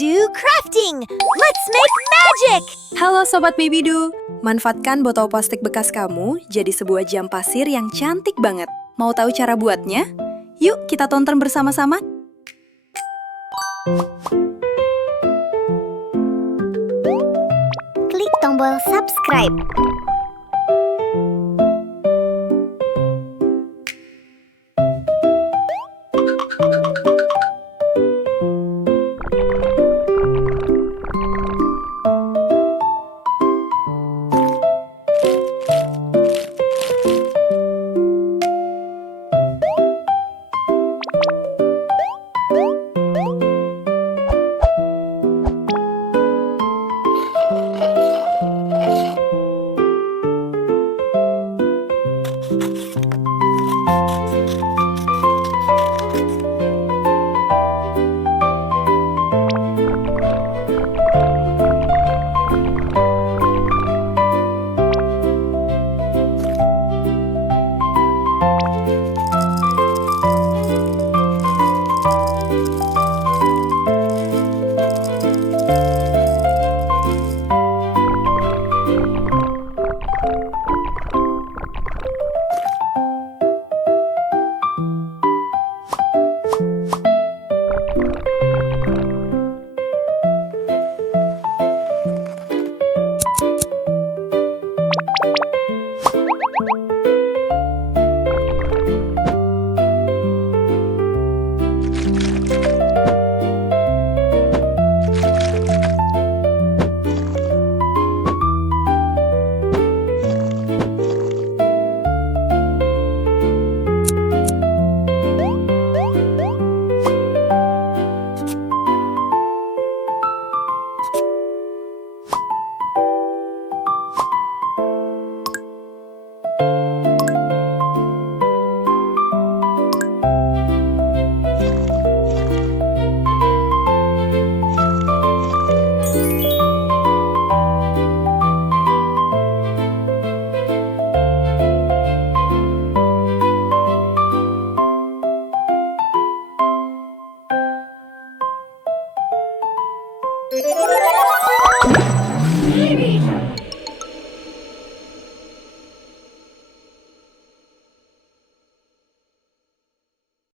Do crafting! Let's make magic! Halo Sobat Babydoo, manfaatkan botol plastik bekas kamu jadi sebuah jam pasir yang cantik banget. Mau tahu cara buatnya? Yuk kita tonton bersama-sama. Klik tombol subscribe.